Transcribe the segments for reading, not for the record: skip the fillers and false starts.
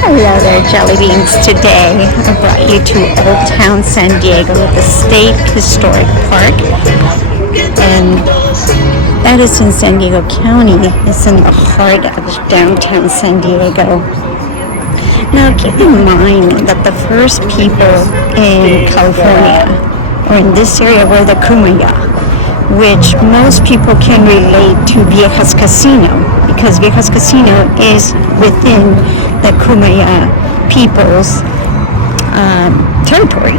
Hello there, Jelly Beans. Today I brought you to Old Town San Diego, the State Historic Park, and that is in San Diego County. It's in the heart of downtown San Diego. Now keep in mind that the first people in California, or in this area, were the Kumeyaay, which most people can relate to Viejas Casino, because Viejas Casino is within the Kumeyaay people's territory,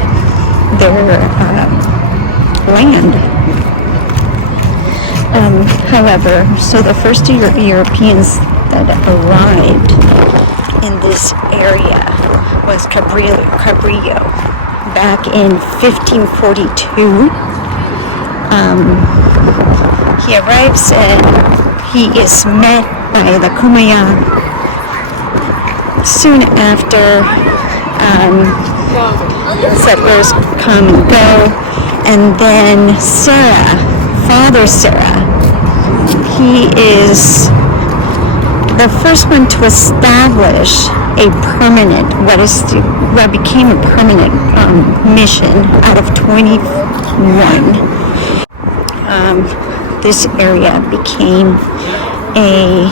their land. However, so the first Europeans that arrived in this area was Cabrillo back in 1542. He arrives and he is met by the Kumeyaay. Soon after, settlers come and go, and then Father Serra, he is the first one to establish a permanent, what became a permanent mission out of 21. This area became a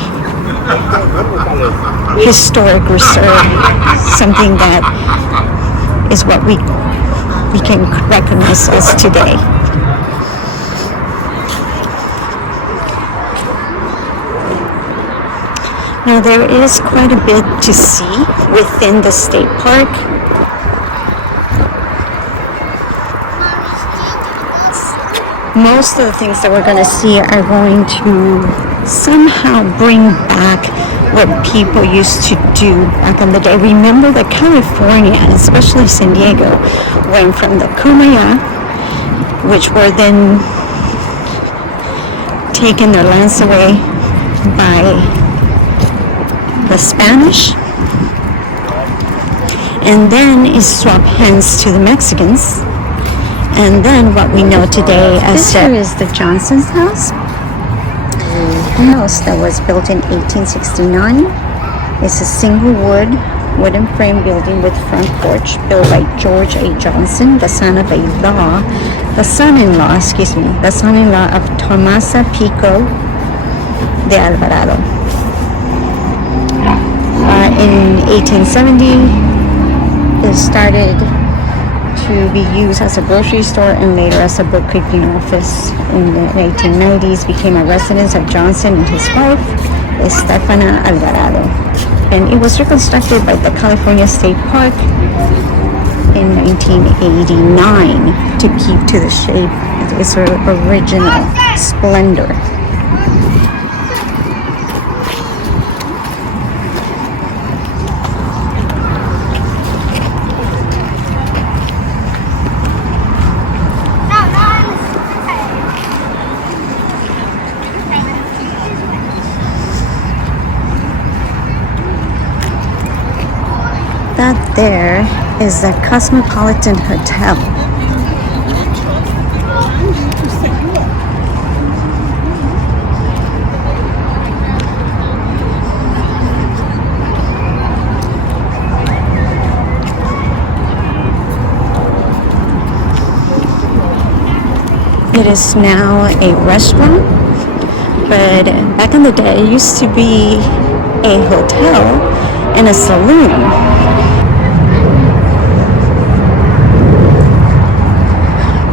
historic reserve, something that is what we can recognize as today. Now there is quite a bit to see within the state park. Most of the things that we're going to see are going to somehow bring back what people used to do back in the day. Remember that California, and especially San Diego, went from the Kumeyaay, which were then taking their lands away by the Spanish, and then it swapped hands to the Mexicans, and then what we know today as here is the Johnson's house. A house that was built in 1869. It's a single wooden frame building with front porch, built by George A. Johnson, the son-in-law of Tomasa Pico de Alvarado. In 1870, it started to be used as a grocery store and later as a bookkeeping office. In the 1890s, became a residence of Johnson and his wife, Estefana Alvarado. And it was reconstructed by the California State Park in 1989 to keep to the shape of its original splendor. That there is the Cosmopolitan Hotel. It is now a restaurant, but back in the day it used to be a hotel and a saloon.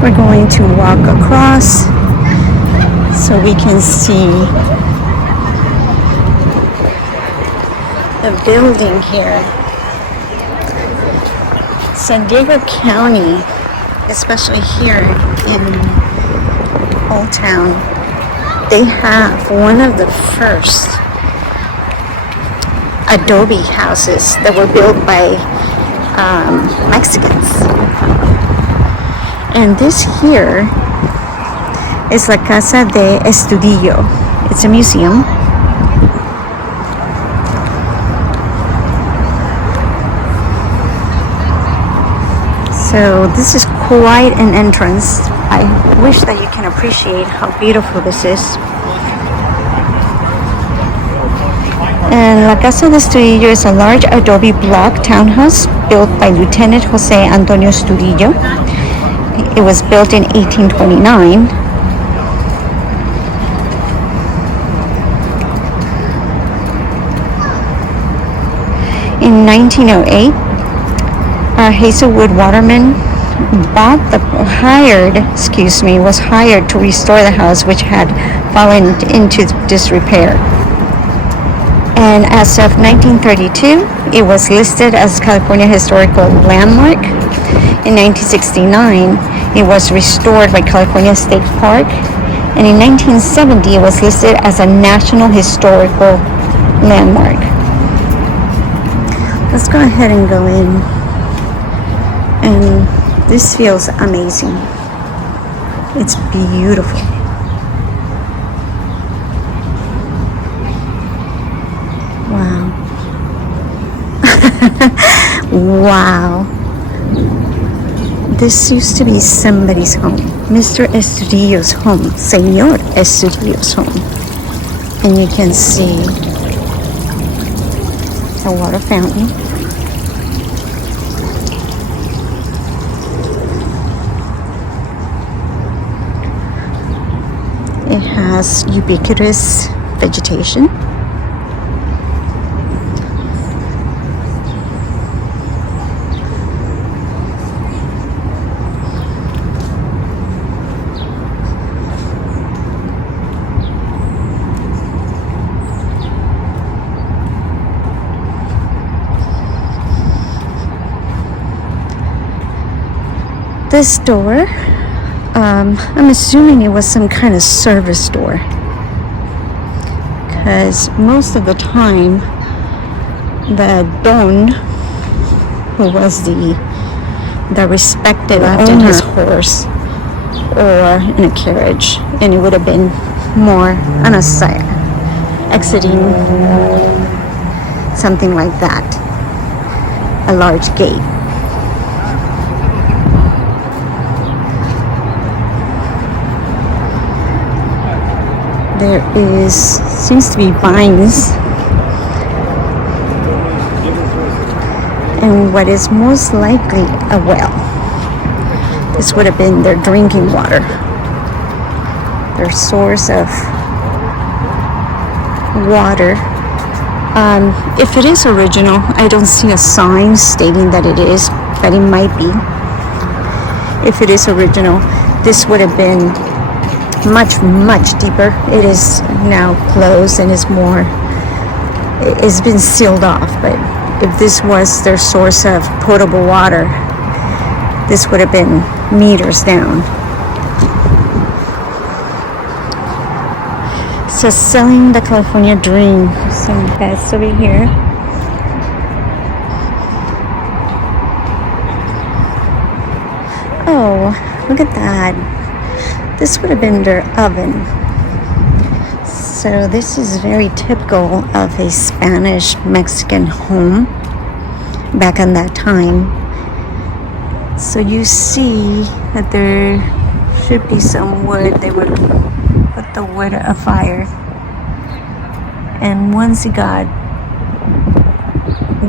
We're going to walk across so we can see the building here. San Diego County, especially here in Old Town, they have one of the first adobe houses that were built by Mexicans. And this here is La Casa de Estudillo. It's a museum. So this is quite an entrance. I wish that you can appreciate how beautiful this is. And La Casa de Estudillo is a large adobe block townhouse built by Lieutenant Jose Antonio Estudillo. It was built in 1829. In 1908, Hazelwood Waterman was hired to restore the house, which had fallen into disrepair. And as of 1932, it was listed as California Historical Landmark. In 1969, it was restored by California State Park. And in 1970, it was listed as a National Historical Landmark. Let's go ahead and go in. And this feels amazing. It's beautiful. Wow. Wow. This used to be somebody's home. Mr. Estudillo's home. Señor Estudillo's home. And you can see a water fountain. It has ubiquitous vegetation. This door, I'm assuming it was some kind of service door, because most of the time the don, who was the respected owner, in his horse or in a carriage, and it would have been more on a side, exiting something like that, a large gate. There seems to be vines, and what is most likely a well. This would have been their drinking water, their source of water. If it is original, I don't see a sign stating that it is, but it might be. If it is original, this would have been much, much deeper. It is now closed and it's been sealed off. But if this was their source of potable water, this would have been meters down. So selling the California dream. Some beds over here. Oh, look at that. This would have been their oven. So this is very typical of a Spanish Mexican home back in that time. So you see that there should be some wood. They would put the wood afire. And once it got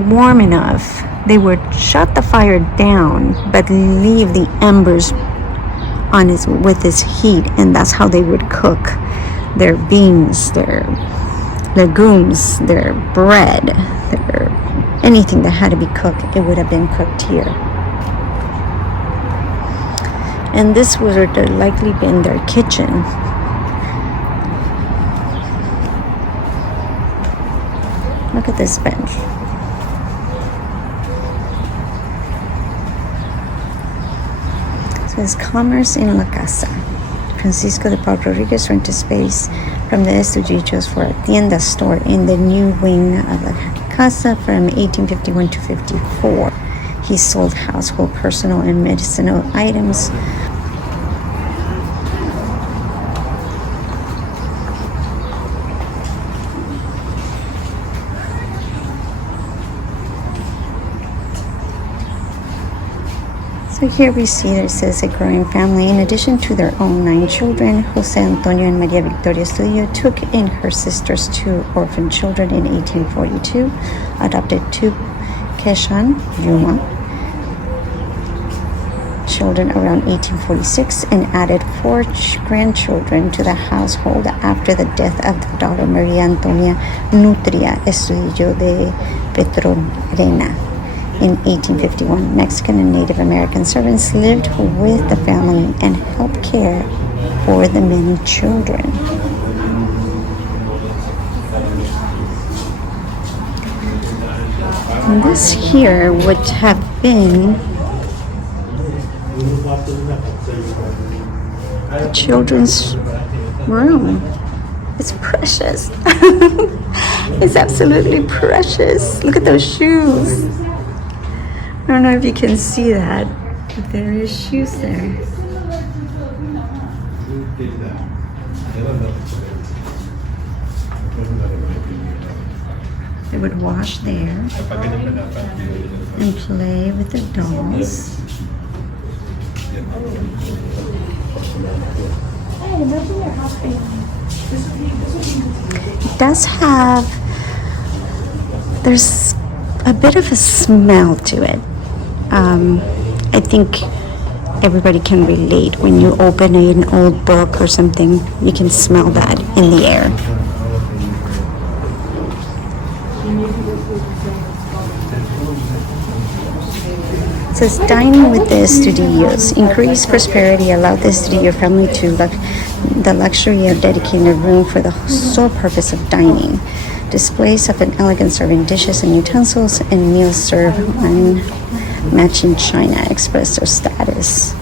warm enough, they would shut the fire down but leave the embers on with this heat, and that's how they would cook their beans, their legumes, their bread, their anything that had to be cooked. It would have been cooked here. And this would have likely been their kitchen. Look at this bench. So it's Commerce in La Casa. Francisco de Pablo Rodriguez rented space from the Estudillos for a tienda store in the new wing of La Casa from 1851 to 54. He sold household, personal, and medicinal items. So here we see there says a growing family. In addition to their own 9 children, Jose Antonio and Maria Victoria Estudillo took in her sister's 2 orphan children in 1842, adopted 2 Quechan Yuma children around 1846, and added 4 grandchildren to the household after the death of the daughter Maria Antonia Nutria Estudillo de Petronarena. In 1851, Mexican and Native American servants lived with the family and helped care for the many children. And this here would have been the children's room. It's precious. It's absolutely precious. Look at those shoes. I don't know if you can see that, but there is shoes there. They would wash there and play with the dolls. It does have, there's a bit of a smell to it. I think everybody can relate. When you open an old book or something, you can smell that in the air. It says dining with the Estudillos. Increased prosperity allowed the Estudillo family to the luxury of dedicating a room for the sole purpose of dining. Displays of an elegant serving dishes and utensils and meals served on matching china express their status.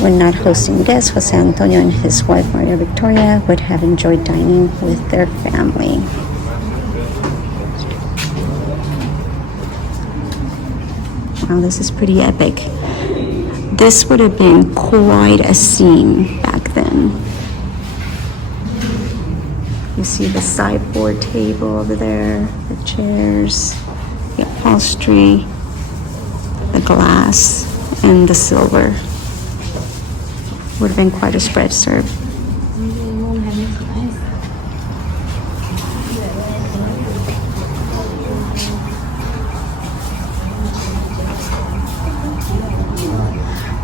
When not hosting guests, Jose Antonio and his wife Maria Victoria would have enjoyed dining with their family. Wow, this is pretty epic. This would have been quite a scene back then. You see the sideboard table over there, the chairs, the upholstery, the glass, and the silver. Would have been quite a spread served.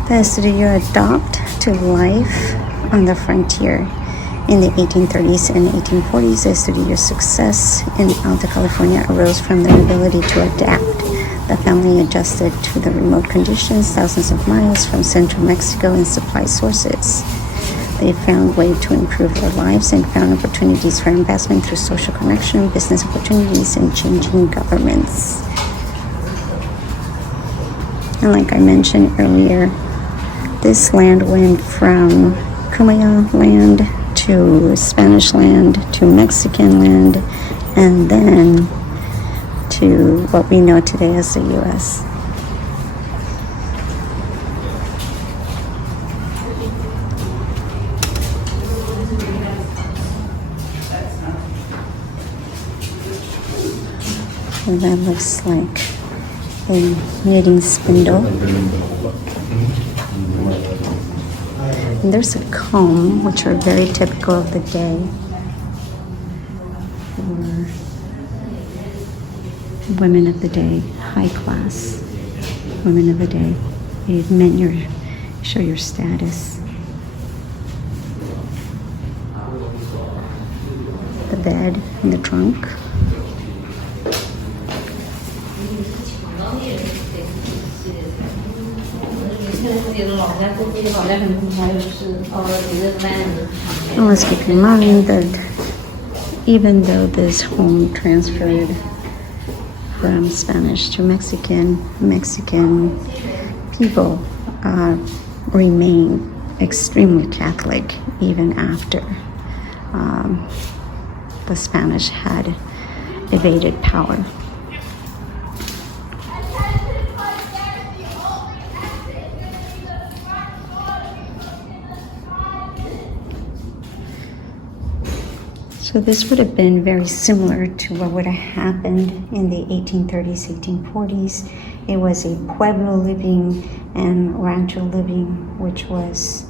The Estudillo adopted to life on the frontier. In the 1830s and 1840s, the Estudillo's success in Alta California arose from their ability to adapt. The family adjusted to the remote conditions thousands of miles from central Mexico and supply sources. They found ways to improve their lives and found opportunities for investment through social connection, business opportunities, and changing governments. And like I mentioned earlier, this land went from Kumaya land to Spanish land to Mexican land, and then to what we know today as the U.S. And that looks like a knitting spindle. And there's a comb, which are very typical of the day for women of the day, high class women of the day. It meant show your status. The bed and the trunk. And let's keep in mind that even though this home transferred from Spanish to Mexican people remain extremely Catholic even after the Spanish had evaded power. So So this would have been very similar to what would have happened in the 1830s, 1840s. It was a pueblo living and rancho living, which was,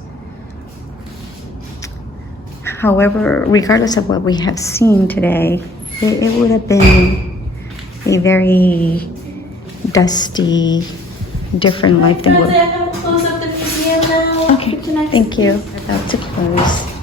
however, regardless of what we have seen today, it would have been a very dusty, different life than what. Close up the museum now. Okay, thank you. About to close.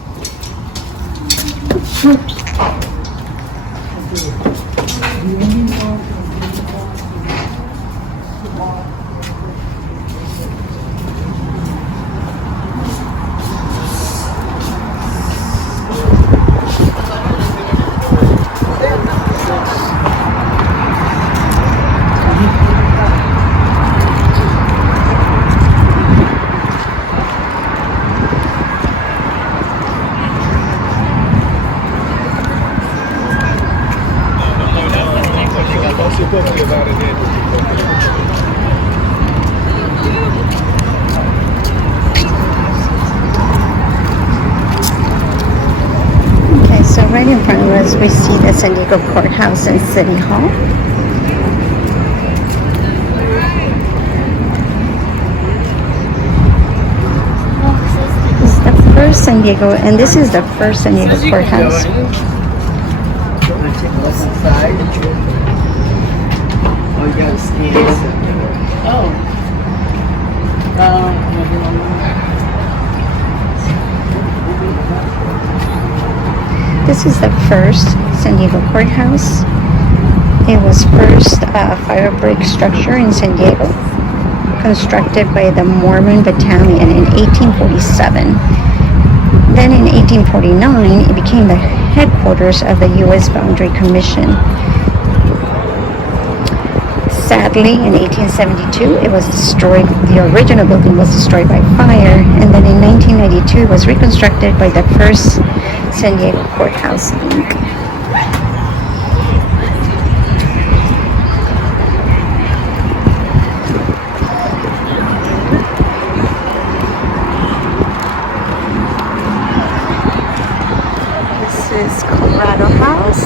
Okay, so right in front of us we see the San Diego Courthouse and City Hall. This is the first San Diego, and this is the first San Diego Courthouse. This is the first San Diego Courthouse. It was first a fire brick structure in San Diego, constructed by the Mormon Battalion in 1847. Then in 1849, it became the headquarters of the U.S. Boundary Commission. Sadly, in 1872, it was destroyed. The original building was destroyed by fire, and then in 1992, it was reconstructed by the first San Diego Courthouse Inc. This is Colorado House.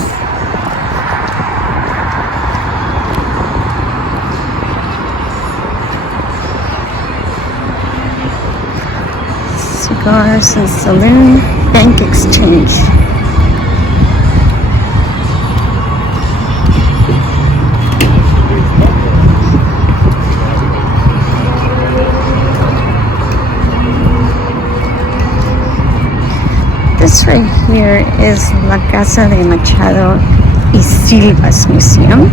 Cigars and Saloon, Bank Exchange. This right here is La Casa de Machado y Silvas Museum.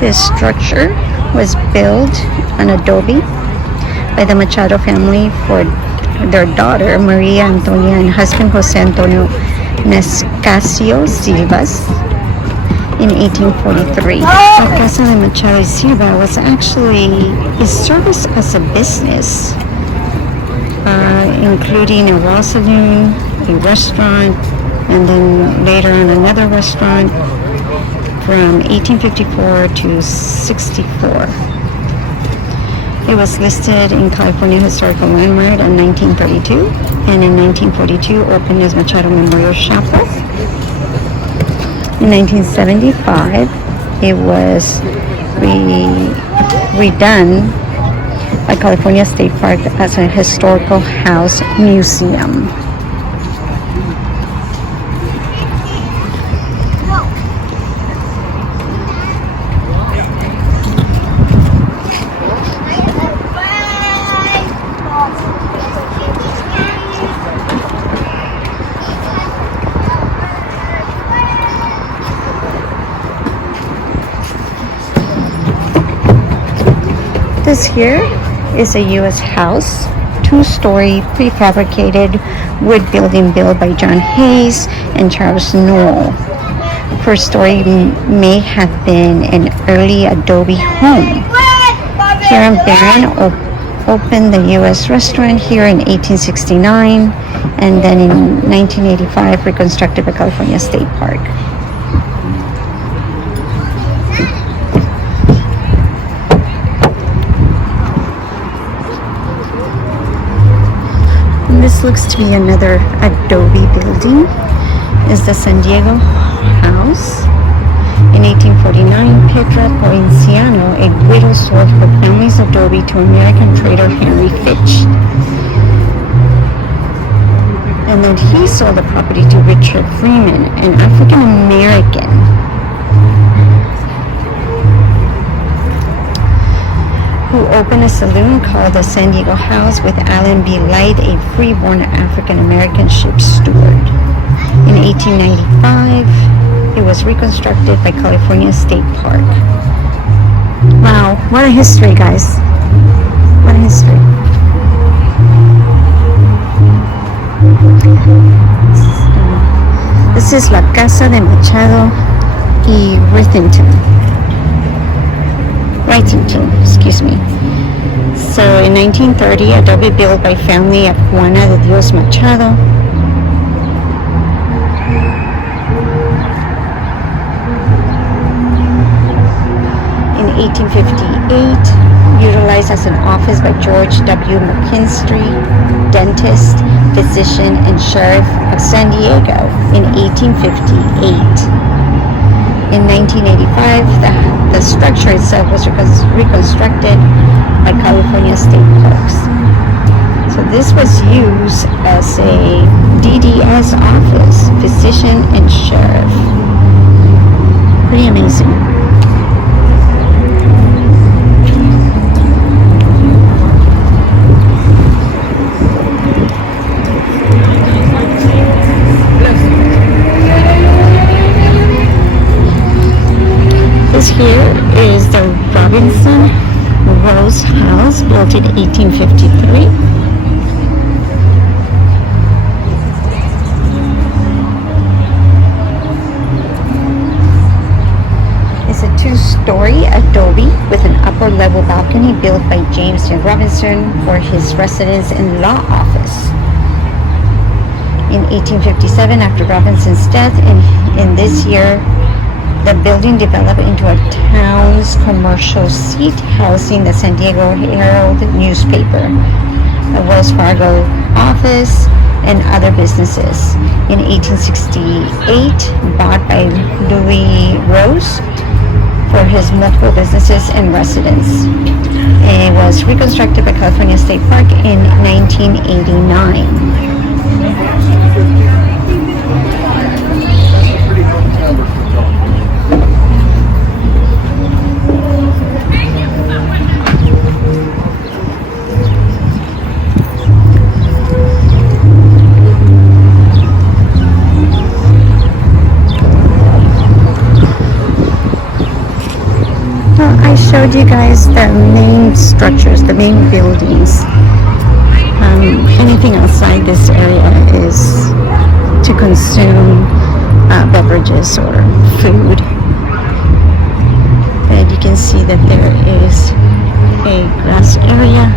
This structure was built on adobe by the Machado family for their daughter Maria Antonia and husband Jose Antonio Nescasio Silvas in 1843. La Casa de Machado y Silva was actually a service as a business, including a wall saloon, a restaurant, and then later on another restaurant, from 1854 to 64. It was listed in California Historical Landmark in 1932, and in 1942 opened as Machado Memorial Chapel. In 1975, it was redone by California State Park as a historical house museum. This here is a U.S. house, two-story prefabricated wood building built by John Hayes and Charles Newell. First story may have been an early adobe home. Hiram Barron opened the U.S. restaurant here in 1869, and then in 1985 reconstructed by California State Park. this looks to be another adobe building. Is the San Diego House. In 1849, Petra Provinciano, a widow, sold her family's adobe to American trader Henry Fitch. And then he sold the property to Richard Freeman, an African American. Who opened a saloon called the San Diego House with Allen B. Light, a freeborn African American ship's steward. In 1895, it was reconstructed by California State Park. Wow, what a history, guys. What a history. This is La Casa de Machado y Wrightington, excuse me. So in 1930, adobe built by family of Juana de Dios Machado. In 1858, utilized as an office by George W. McKinstry, dentist, physician, and sheriff of San Diego in 1858. In 1985, the structure itself was reconstructed by California State Parks. So this was used as a DDS office, physician and sheriff. Pretty amazing. This here is the Robinson Rose House, built in 1853. It's a two-story adobe with an upper level balcony built by James J. Robinson for his residence and law office. In 1857, after Robinson's death, in this year, the building developed into a town's commercial seat housing the San Diego Herald newspaper, a Wells Fargo office, and other businesses. In 1868, bought by Louis Rose for his multiple businesses and residence. It was reconstructed by California State Park in 1989. I showed you guys the main structures, the main buildings. Anything outside this area is to consume beverages or food. And you can see that there is a grass area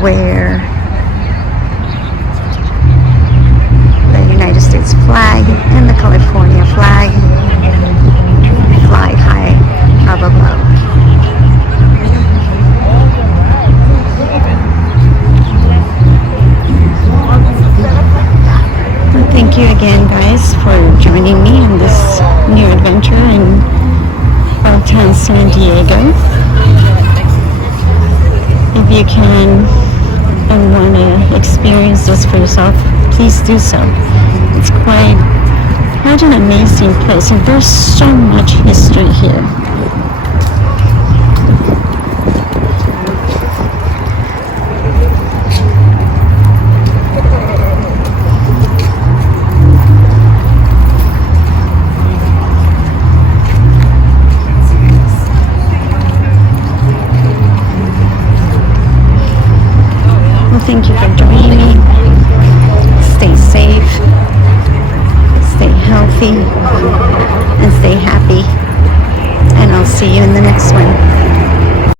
where the United States flag and the California flag fly high up above. Well, thank you again, guys, for joining me in this new adventure in Old Town San Diego. If you can and want to experience this for yourself, please do so. It's quite an amazing place, and there's so much history here. Thank you for joining me. Stay safe, stay healthy,